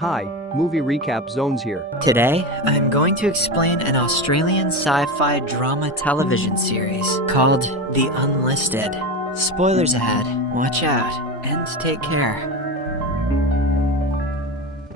Hi, Movie Recap Zones here. Today, I'm going to explain an Australian sci-fi drama television series called The Unlisted. Spoilers ahead, watch out, and take care.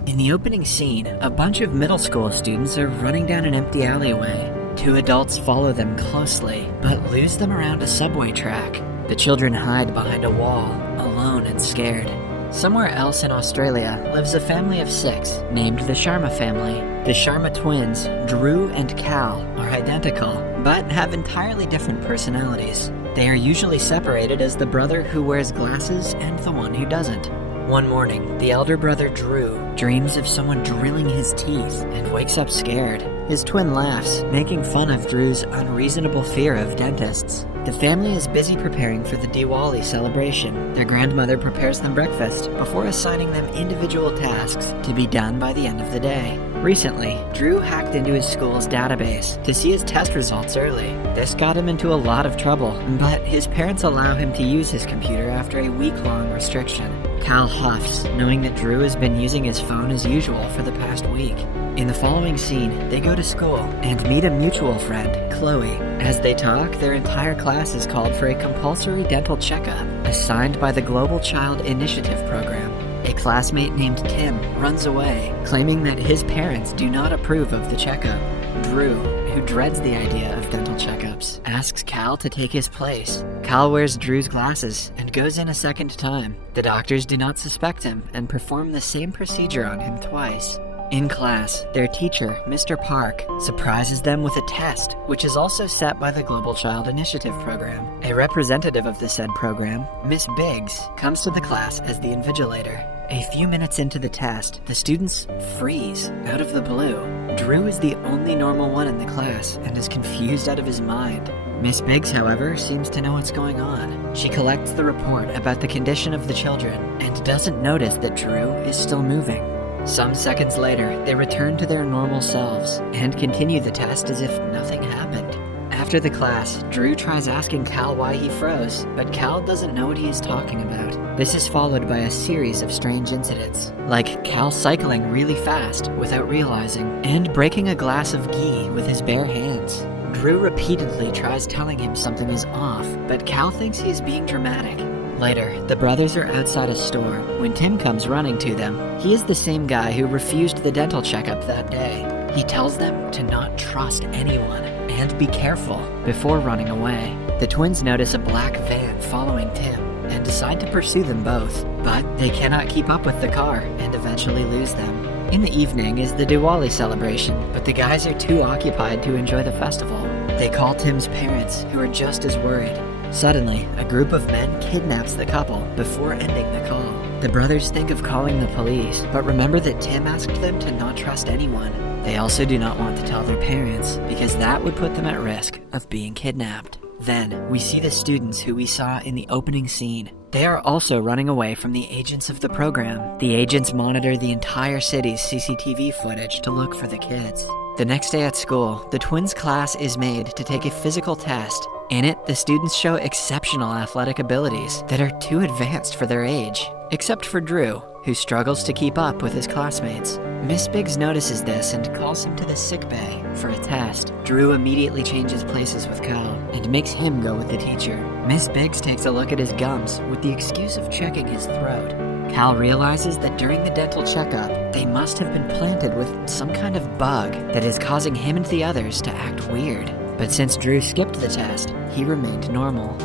In the opening scene, a bunch of middle school students are running down an empty alleyway. Two adults follow them closely, but lose them around a subway track. The children hide behind a wall, alone and scared. Somewhere else in Australia lives a family of 6 named the Sharma family. The Sharma twins, Dru and Kal, are identical, but have entirely different personalities. They are usually separated as the brother who wears glasses and the one who doesn't. One morning, the elder brother Dru dreams of someone drilling his teeth and wakes up scared. His twin laughs, making fun of Dru's unreasonable fear of dentists. The family is busy preparing for the Diwali celebration. Their grandmother prepares them breakfast before assigning them individual tasks to be done by the end of the day. Recently, Dru hacked into his school's database to see his test results early. This got him into a lot of trouble, but his parents allow him to use his computer after a week-long restriction. Kal huffs, knowing that Dru has been using his phone as usual for the past week. In the following scene, they go to school and meet a mutual friend, Chloe. As they talk, their entire class is called for a compulsory dental checkup assigned by the Global Child Initiative program. A classmate named Tim runs away, claiming that his parents do not approve of the checkup. Dru, who dreads the idea of dental checkups, asks Kal to take his place. Kal wears Dru's glasses and goes in a second time. The doctors do not suspect him and perform the same procedure on him twice. In class, their teacher, Mr. Park, surprises them with a test, which is also set by the Global Child Initiative program. A representative of the said program, Miss Biggs, comes to the class as the invigilator. A few minutes into the test, the students freeze out of the blue. Dru is the only normal one in the class and is confused out of his mind. Miss Biggs, however, seems to know what's going on. She collects the report about the condition of the children and doesn't notice that Dru is still moving. Some seconds later, they return to their normal selves and continue the test as if nothing happened. After the class, Dru tries asking Kal why he froze, but Kal doesn't know what he is talking about. This is followed by a series of strange incidents, like Kal cycling really fast without realizing, and breaking a glass of ghee with his bare hands. Dru repeatedly tries telling him something is off, but Kal thinks he is being dramatic. Later, the brothers are outside a store when Tim comes running to them. He is the same guy who refused the dental checkup that day. He tells them to not trust anyone and be careful before running away. The twins notice a black van following Tim and decide to pursue them both, but they cannot keep up with the car and eventually lose them. In the evening is the Diwali celebration, but the guys are too occupied to enjoy the festival. They call Tim's parents, who are just as worried. Suddenly, a group of men kidnaps the couple before ending the call. The brothers think of calling the police, but remember that Tim asked them to not trust anyone. They also do not want to tell their parents, because that would put them at risk of being kidnapped. Then, we see the students who we saw in the opening scene. They are also running away from the agents of the program. The agents monitor the entire city's CCTV footage to look for the kids. The next day at school, the twins' class is made to take a physical test. In it, the students show exceptional athletic abilities that are too advanced for their age, except for Dru, who struggles to keep up with his classmates. Miss Biggs notices this and calls him to the sick bay for a test. Dru immediately changes places with Kal and makes him go with the teacher. Miss Biggs takes a look at his gums with the excuse of checking his throat. Kal realizes that during the dental checkup, they must have been planted with some kind of bug that is causing him and the others to act weird. But since Dru skipped the test, he remained normal.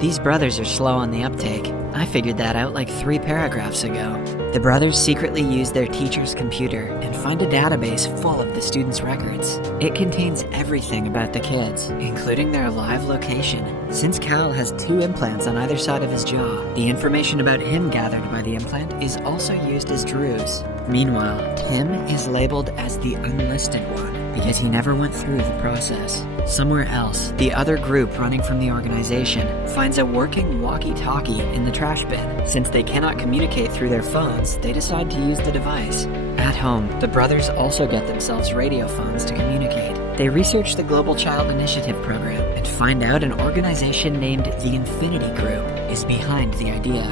These brothers are slow on the uptake. I figured that out like 3 paragraphs ago. The brothers secretly use their teacher's computer and find a database full of the students' records. It contains everything about the kids, including their live location. Since Kal has 2 implants on either side of his jaw, the information about him gathered by the implant is also used as Dru's. Meanwhile, Tim is labeled as the unlisted one because he never went through the process. Somewhere else, the other group running from the organization finds a working walkie-talkie in the trash bin. Since they cannot communicate through their phones, they decide to use the device. At home, the brothers also get themselves radio phones to communicate. They research the Global Child Initiative program and find out an organization named the Infinity Group is behind the idea.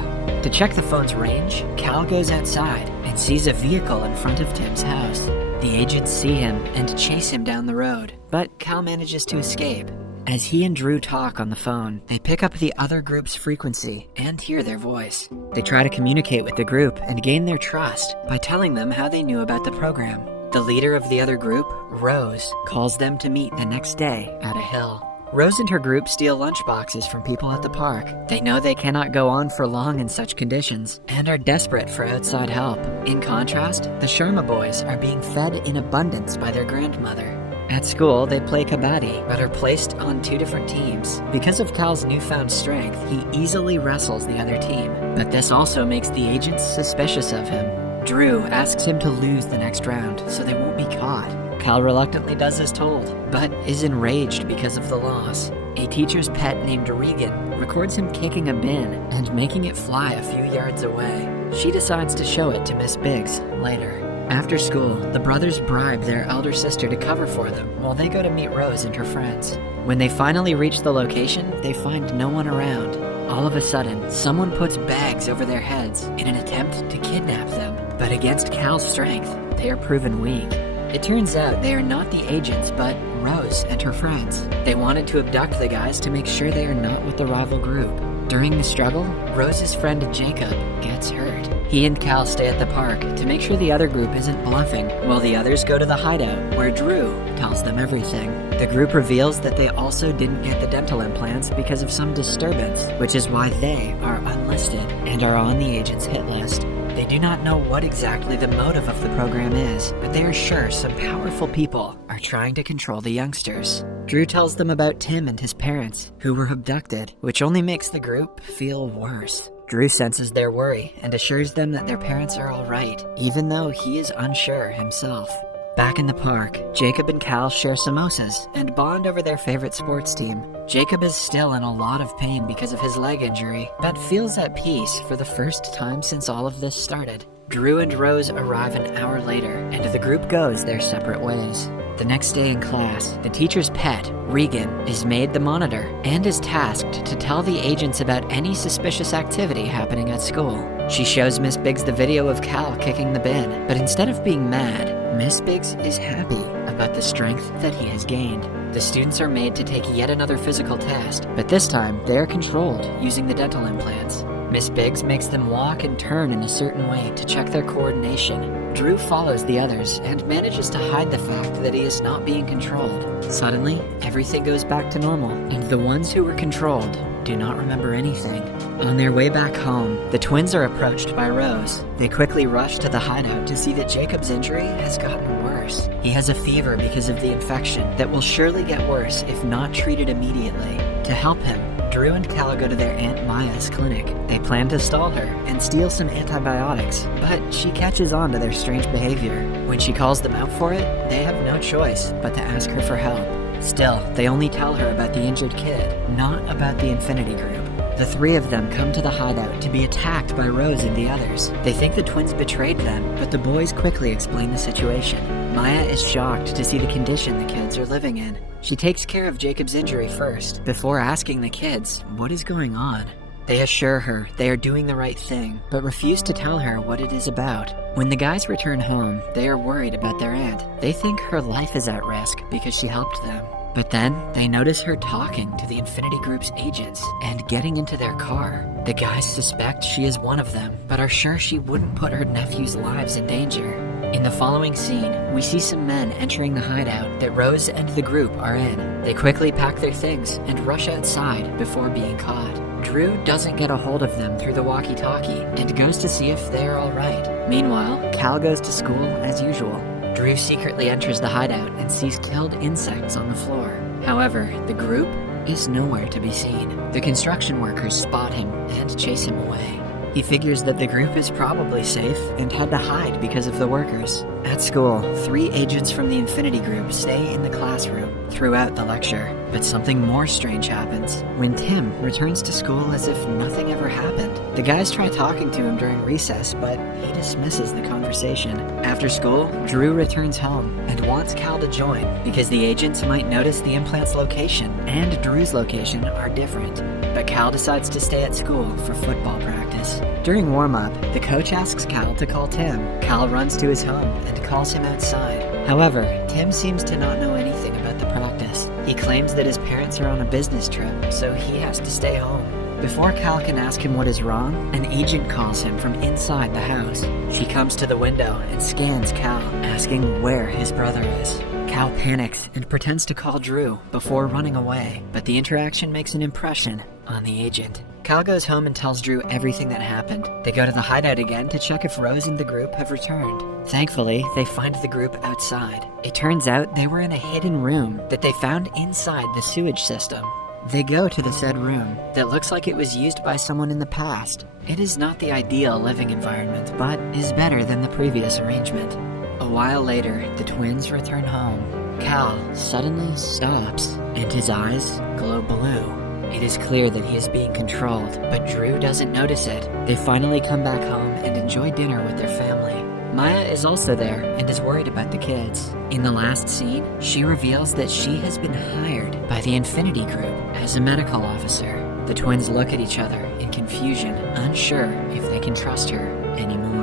To check the phone's range, Kal goes outside and sees a vehicle in front of Tim's house. The agents see him and chase him down the road, but Kal manages to escape. As he and Dru talk on the phone, they pick up the other group's frequency and hear their voice. They try to communicate with the group and gain their trust by telling them how they knew about the program. The leader of the other group, Rose, calls them to meet the next day at a hill. Rose and her group steal lunchboxes from people at the park. They know they cannot go on for long in such conditions and are desperate for outside help. In contrast, the Sharma boys are being fed in abundance by their grandmother. At school, they play kabaddi, but are placed on 2 different teams. Because of Kal's newfound strength, he easily wrestles the other team, but this also makes the agents suspicious of him. Dru asks him to lose the next round so they won't be caught. Kal reluctantly does as told, but is enraged because of the loss. A teacher's pet named Regan records him kicking a bin and making it fly a few yards away. She decides to show it to Miss Biggs later. After school, the brothers bribe their elder sister to cover for them while they go to meet Rose and her friends. When they finally reach the location, they find no one around. All of a sudden, someone puts bags over their heads in an attempt to kidnap them. But against Kal's strength, they are proven weak. It turns out they are not the agents, but Rose and her friends. They wanted to abduct the guys to make sure they are not with the rival group. During the struggle, Rose's friend Jacob gets hurt. He and Kal stay at the park to make sure the other group isn't bluffing, while the others go to the hideout, where Dru tells them everything. The group reveals that they also didn't get the dental implants because of some disturbance, which is why they are unlisted and are on the agent's hit list. They do not know what exactly the motive of the program is, but they are sure some powerful people are trying to control the youngsters. Dru tells them about Tim and his parents, who were abducted, which only makes the group feel worse. Dru senses their worry and assures them that their parents are alright, even though he is unsure himself. Back in the park, Jacob and Kal share samosas and bond over their favorite sports team. Jacob is still in a lot of pain because of his leg injury, but feels at peace for the first time since all of this started. Dru and Rose arrive an hour later, and the group goes their separate ways. The next day in class, the teacher's pet, Regan, is made the monitor and is tasked to tell the agents about any suspicious activity happening at school. She shows Miss Biggs the video of Kal kicking the bin, but instead of being mad, Miss Biggs is happy about the strength that he has gained. The students are made to take yet another physical test, but this time they are controlled using the dental implants. Miss Biggs makes them walk and turn in a certain way to check their coordination. Dru follows the others and manages to hide the fact that he is not being controlled. Suddenly, everything goes back to normal, and the ones who were controlled do not remember anything. On their way back home, the twins are approached by Rose. They quickly rush to the hideout to see that Jacob's injury has gotten worse. He has a fever because of the infection that will surely get worse if not treated immediately. To help him, Dru and Kal go to their Aunt Maya's clinic. They plan to stall her and steal some antibiotics, but she catches on to their strange behavior. When she calls them out for it, they have no choice but to ask her for help. Still, they only tell her about the injured kid, not about the Infinity Group. The 3 of them come to the hideout to be attacked by Rose and the others. They think the twins betrayed them, but the boys quickly explain the situation. Maya is shocked to see the condition the kids are living in. She takes care of Jacob's injury first, before asking the kids what is going on. They assure her they are doing the right thing, but refuse to tell her what it is about. When the guys return home, they are worried about their aunt. They think her life is at risk because she helped them. But then, they notice her talking to the Infinity Group's agents and getting into their car. The guys suspect she is one of them, but are sure she wouldn't put her nephew's lives in danger. In the following scene, we see some men entering the hideout that Rose and the group are in. They quickly pack their things and rush outside before being caught. Dru doesn't get a hold of them through the walkie-talkie and goes to see if they are alright. Meanwhile, Kal goes to school as usual. Dru secretly enters the hideout and sees killed insects on the floor. However, the group is nowhere to be seen. The construction workers spot him and chase him away. He figures that the group is probably safe and had to hide because of the workers. At school, 3 agents from the Infinity Group stay in the classroom throughout the lecture, but something more strange happens. When Tim returns to school as if nothing ever happened, the guys try talking to him during recess, but he dismisses the conversation. After school, Dru returns home and wants Kal to join because the agents might notice the implant's location and Dru's location are different. But Kal decides to stay at school for football practice. During warm-up, the coach asks Kal to call Tim. Kal runs to his home and calls him outside. However, Tim seems to not know anything about the practice. He claims that his parents are on a business trip, so he has to stay home. Before Kal can ask him what is wrong, an agent calls him from inside the house. She comes to the window and scans Kal, asking where his brother is. Kal panics and pretends to call Dru before running away, but the interaction makes an impression on the agent. Kal goes home and tells Dru everything that happened. They go to the hideout again to check if Rose and the group have returned. Thankfully, they find the group outside. It turns out they were in a hidden room that they found inside the sewage system. They go to the said room that looks like it was used by someone in the past. It is not the ideal living environment, but is better than the previous arrangement. A while later, the twins return home. Kal suddenly stops, and his eyes glow blue. It is clear that he is being controlled, but Dru doesn't notice it. They finally come back home and enjoy dinner with their family. Maya is also there and is worried about the kids. In the last scene, she reveals that she has been hired by the Infinity Group as a medical officer. The twins look at each other in confusion, unsure if they can trust her anymore.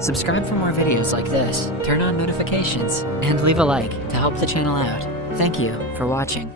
Subscribe for more videos like this, turn on notifications, and leave a like to help the channel out. Thank you for watching.